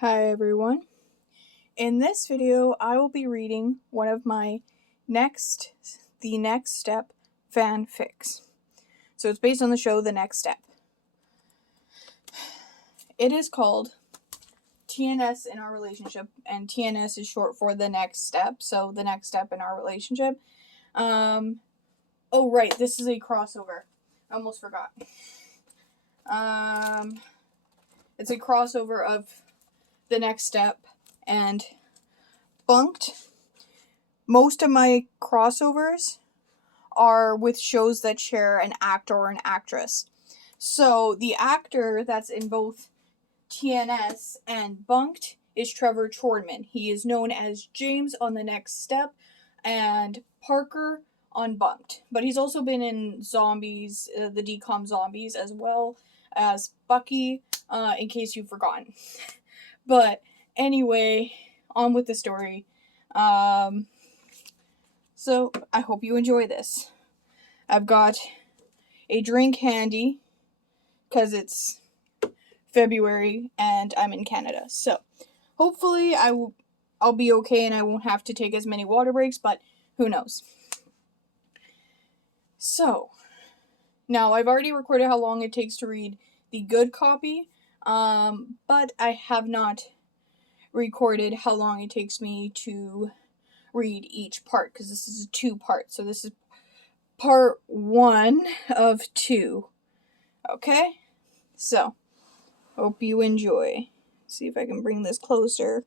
Hi everyone. In this video, I will be reading one of my The Next Step fanfics. So it's based on the show The Next Step. It is called TNS in Our Relationship, and TNS is short for The Next Step, so the next step in our relationship. Oh right, this is a crossover. I almost forgot. It's a crossover of The Next Step and Bunked. Most of my crossovers are with shows that share an actor or an actress. So the actor that's in both TNS and Bunked is Trevor Chornman. He is known as James on The Next Step and Parker on Bunked. But he's also been in Zombies, the DCOM Zombies, as well as Bucky, in case you've forgotten. But anyway, on with the story. So I hope you enjoy this. I've got a drink handy because it's February and I'm in Canada. So hopefully I'll be okay and I won't have to take as many water breaks, but who knows. So now I've already recorded how long it takes to read the good copy, but I have not recorded how long it takes me to read each part because this is a 2-part. So this is part 1 of 2. Okay? So, hope you enjoy. See if I can bring this closer.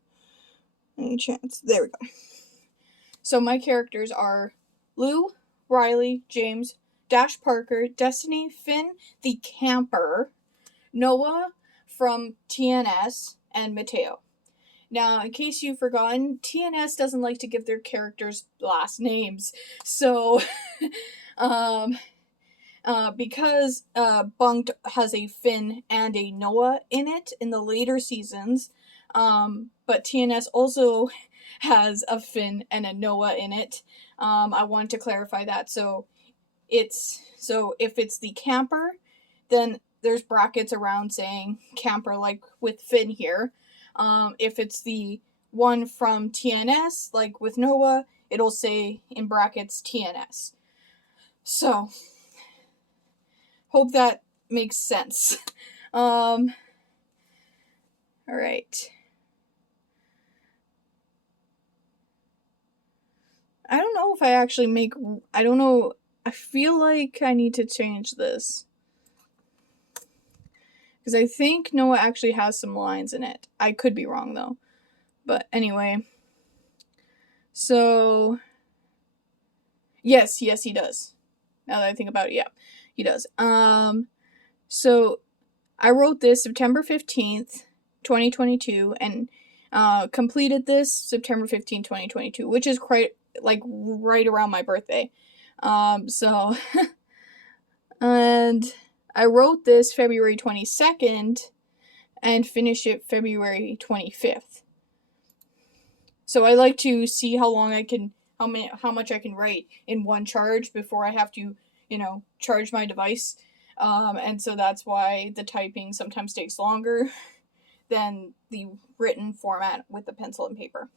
Any chance? There we go. So my characters are Lou, Riley, James, Dash Parker, Destiny, Finn, the camper, Noah from TNS, and Mateo. Now, in case you've forgotten, TNS doesn't like to give their characters last names. So, because Bunked has a Finn and a Noah in it in the later seasons, but TNS also has a Finn and a Noah in it. I want to clarify that. So if it's the camper, then there's brackets around saying camper, like with Finn here. If it's the one from TNS, like with Noah, it'll say in brackets TNS. So, hope that makes sense. Alright. I don't know if I actually I don't know. I feel like I need to change this. Because I think Noah actually has some lines in it. I could be wrong, though. But anyway. So, yes, he does. Now that I think about it, yeah, he does. So, I wrote this September 15th, 2022, and completed this September 15th, 2022, which is quite, like, right around my birthday. So, and I wrote this February 22nd and finished it February 25th. So I like to see how much I can write in one charge before I have to, charge my device. And so that's why the typing sometimes takes longer than the written format with the pencil and paper.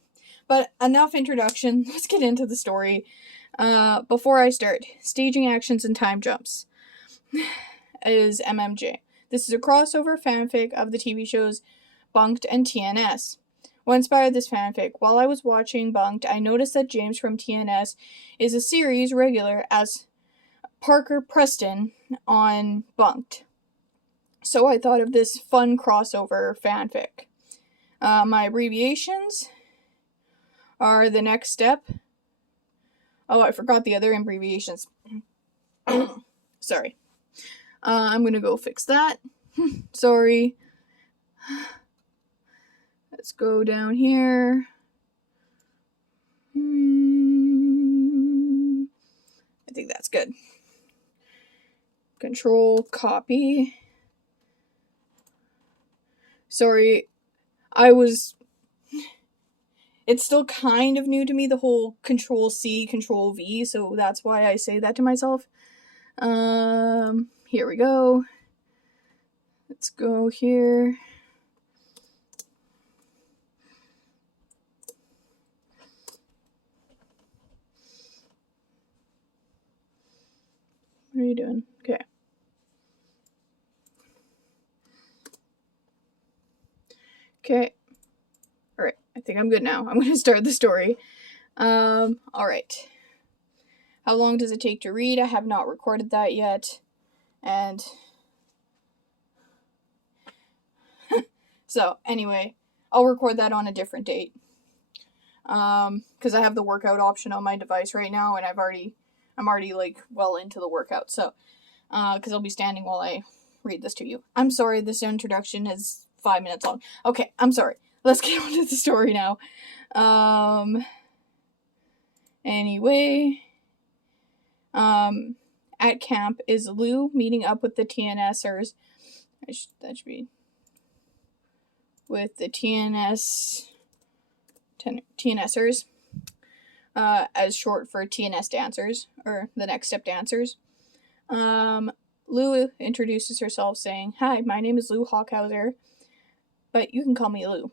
But enough introduction, let's get into the story. Before I start, staging actions and time jumps is MMJ. This is a crossover fanfic of the TV shows Bunked and TNS. What inspired this fanfic? While I was watching Bunked, I noticed that James from TNS is a series regular as Parker Preston on Bunked. So I thought of this fun crossover fanfic. My abbreviations are The Next Step. Oh, I forgot the other abbreviations. Sorry. I'm gonna go fix that. Sorry. Let's go down here. I think that's good. Control, copy. Sorry, it's still kind of new to me, the whole Control C, Control V, so that's why I say that to myself. Here we go. Let's go here. you doing? Okay. Okay. Alright, I think I'm good now. I'm gonna start the story. Alright. How long does it take to read? I have not recorded that yet. And so, anyway, I'll record that on a different date. Because I have the workout option on my device right now, and I'm already like well into the workout. So, because I'll be standing while I read this to you. I'm sorry, this introduction is 5 minutes long. Okay, I'm sorry. Let's get on to the story now. Anyway, at camp is Lou meeting up with the TNSers. That should be with the TNSers, as short for TNS dancers, or the Next Step dancers. Lou introduces herself saying, "Hi, my name is Lou Hawkhauser, but you can call me Lou."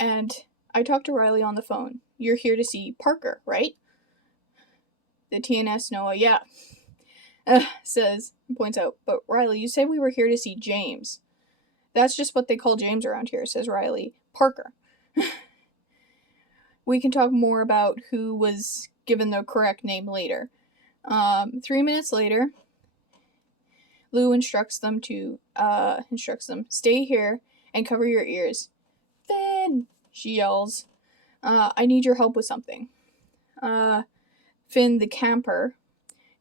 And I talked to Riley on the phone. You're here to see Parker, right? The TNS Noah, yeah, points out, but Riley, you said we were here to see James. That's just what they call James around here, says Riley. Parker. We can talk more about who was given the correct name later. 3 minutes later, Lou instructs them, stay here and cover your ears. Finn, she yells. I need your help with something. Finn, the camper,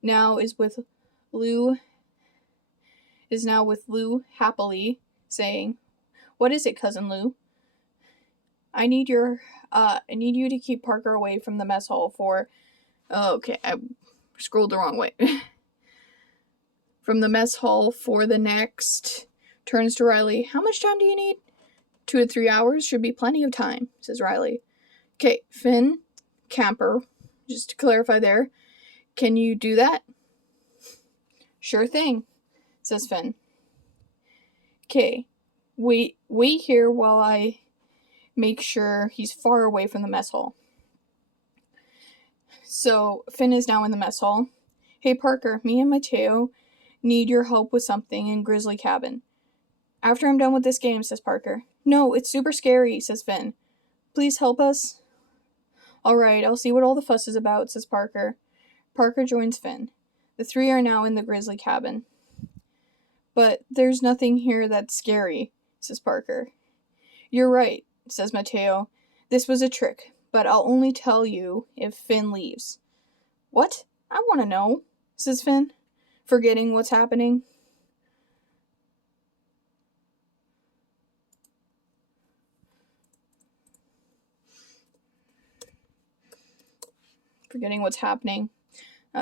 is now with Lou happily, saying, "What is it, Cousin Lou?" I need you to keep Parker away from the mess hall for... Oh, okay, I scrolled the wrong way. From the mess hall for the next... Turns to Riley. How much time do you need? 2 to 3 hours should be plenty of time, says Riley. Okay, Finn, camper, just to clarify there, can you do that? Sure thing, says Finn. Okay, wait here while I make sure he's far away from the mess hall. So, Finn is now in the mess hall. Hey Parker, me and Mateo need your help with something in Grizzly Cabin. After I'm done with this game, says Parker. No, it's super scary, says Finn. Please help us. Alright, I'll see what all the fuss is about, says Parker. Parker joins Finn. The three are now in the Grizzly Cabin. But there's nothing here that's scary, says Parker. You're right, says Mateo. This was a trick, but I'll only tell you if Finn leaves. What? I want to know, says Finn, forgetting what's happening.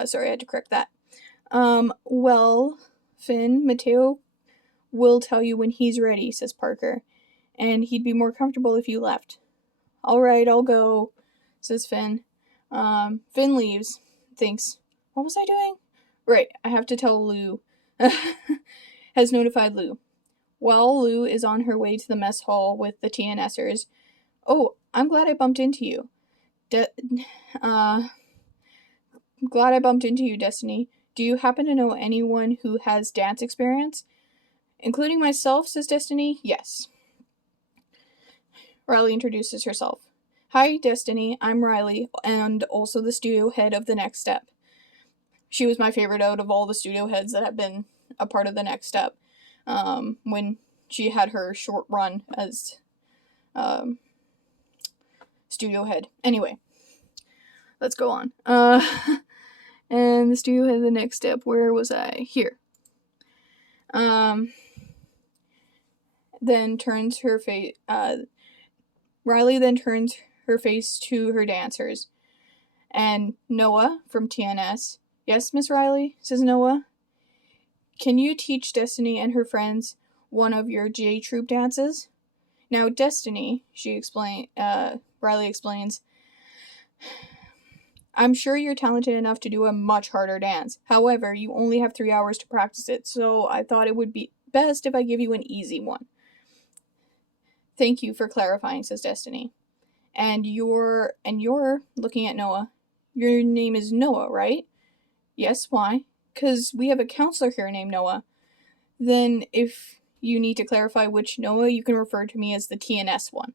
Sorry, I had to correct that. Well, Finn, Mateo will tell you when he's ready, says Parker. And he'd be more comfortable if you left. Alright, I'll go, says Finn. Finn leaves. Thinks, what was I doing? Right, I have to tell Lou. Has notified Lou. While Lou is on her way to the mess hall with the TNSers. Oh, I'm glad I bumped into you. Glad I bumped into you, Destiny. Do you happen to know anyone who has dance experience? Including myself, says Destiny. Yes. Riley introduces herself. Hi, Destiny. I'm Riley, and also the studio head of the Next Step. She was my favorite out of all the studio heads that have been a part of the Next Step. When she had her short run as studio head. Anyway, let's go on. And the studio head of the Next Step. Where was I? Here. Then turns her face. Riley then turns her face to her dancers. And Noah from TNS. Yes, Miss Riley, says Noah. Can you teach Destiny and her friends one of your J Troop dances? Now, Destiny, Riley explains, I'm sure you're talented enough to do a much harder dance. However, you only have 3 hours to practice it, so I thought it would be best if I give you an easy one. Thank you for clarifying, says Destiny. And you're looking at Noah. Your name is Noah, right? Yes, why? Because we have a counselor here named Noah. Then, if you need to clarify which Noah, you can refer to me as the TNS one.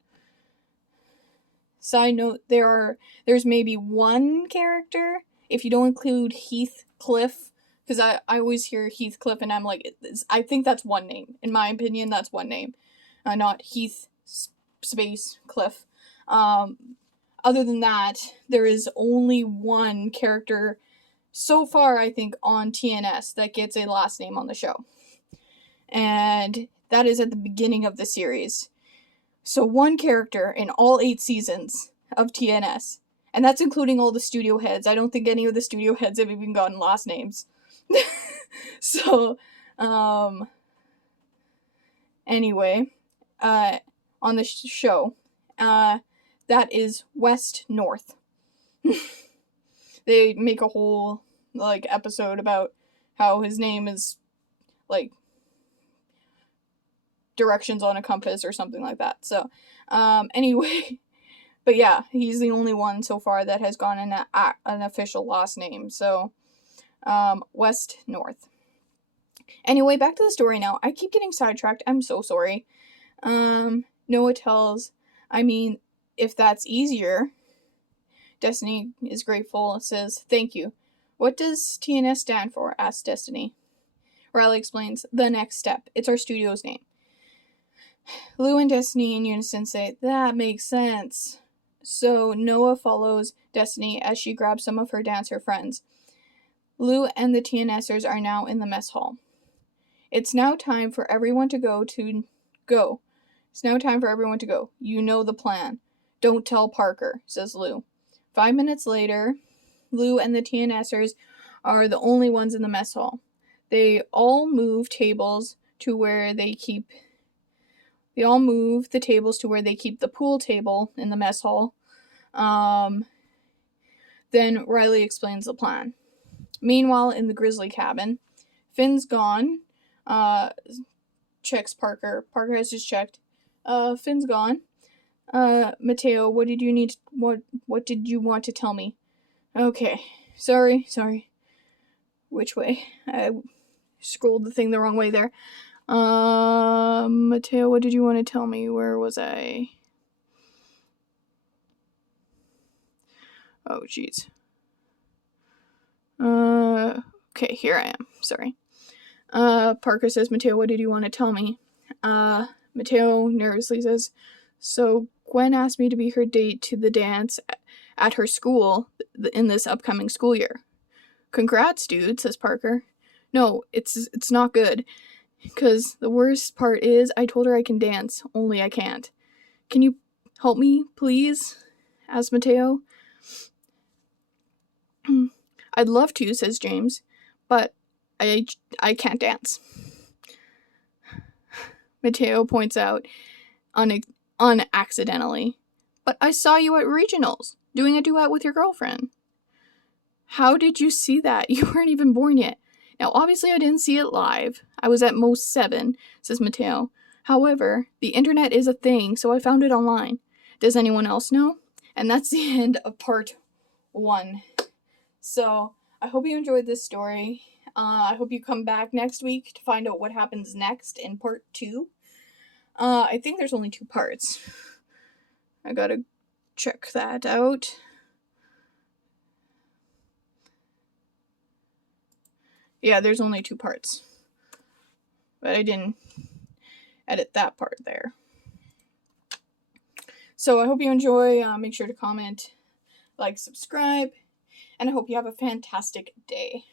Side note, there's maybe one character, if you don't include Heathcliff, because I always hear Heathcliff and I'm like, I think that's one name. In my opinion, that's one name. Not Heath space Cliff. Other than that, there is only one character so far, I think, on TNS that gets a last name on the show. And that is at the beginning of the series. So one character in all 8 seasons of TNS. And that's including all the studio heads. I don't think any of the studio heads have even gotten last names. So, anyway, on the show, that is West North. They make a whole, like, episode about how his name is, like, directions on a compass or something like that. So, anyway, but yeah, he's the only one so far that has gotten an official last name. So, West North. Anyway, back to the story now. I keep getting sidetracked. I'm so sorry. Noah tells, if that's easier. Destiny is grateful and says, thank you. What does TNS stand for? Asks Destiny. Riley explains, the next step. It's our studio's name. Lou and Destiny in unison say, that makes sense. So Noah follows Destiny as she grabs some of her dancer friends. Lou and the TNSers are now in the mess hall. It's now time for everyone to go. It's now time for everyone to go. You know the plan. Don't tell Parker, says Lou. 5 minutes later, Lou and the TNSers are the only ones in the mess hall. They all move the tables to where they keep the pool table in the mess hall. Then Riley explains the plan. Meanwhile, in the Grizzly cabin, Finn's gone. Checks Parker. Parker has just checked. Finn's gone. Mateo, what did you want to tell me? Okay. Sorry. Which way? I scrolled the thing the wrong way there. Mateo, what did you want to tell me? Where was I? Oh, jeez. Okay, here I am. Sorry. Parker says, Mateo, what did you want to tell me? Mateo nervously says, so Gwen asked me to be her date to the dance at her school in this upcoming school year. Congrats, dude, says Parker. No, it's not good. Because the worst part is I told her I can dance, only I can't. Can you help me, please? Asks Mateo. I'd love to, says James, but I can't dance. Mateo points out unaccidentally. But I saw you at regionals, doing a duet with your girlfriend. How did you see that? You weren't even born yet. Now, obviously I didn't see it live. I was at most 7, says Mateo. However, the internet is a thing, so I found it online. Does anyone else know? And that's the end of part 1. So, I hope you enjoyed this story. I hope you come back next week to find out what happens next in part 2. I think there's only 2 parts. I gotta check that out. Yeah, there's only 2 parts. But I didn't edit that part there. So I hope you enjoy. Make sure to comment, like, subscribe, and I hope you have a fantastic day.